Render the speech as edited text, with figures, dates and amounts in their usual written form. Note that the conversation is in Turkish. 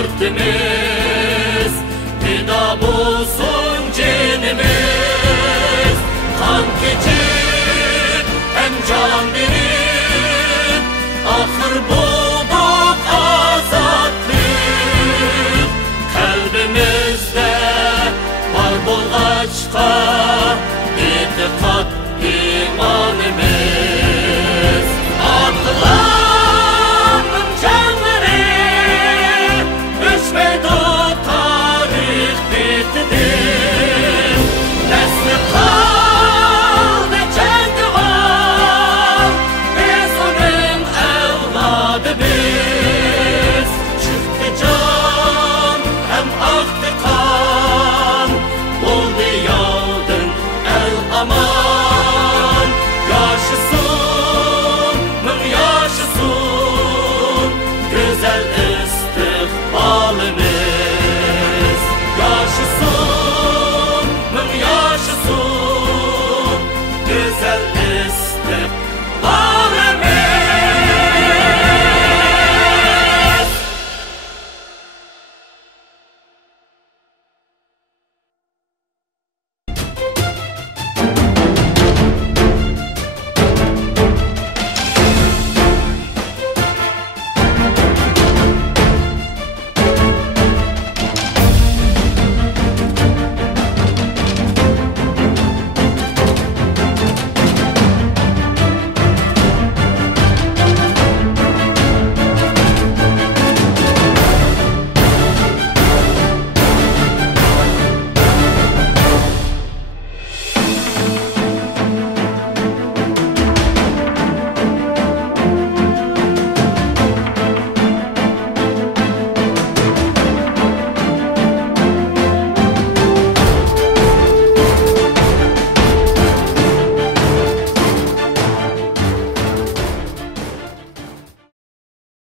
yurtimiz, fida bulsun cinimiz. Kan keçip hem can verip ahır bulduk azatlık. Kalbimizde var bolgaçka itikat imanımız. Atılanın canları düşmedi, tarih bitti. Nesli kaldı kendi var, biz onun evladı biz. Çıktı can hem aktı kan, oldu yağdın el aman. Yaşasın, yaşasın güzel istikbalimiz.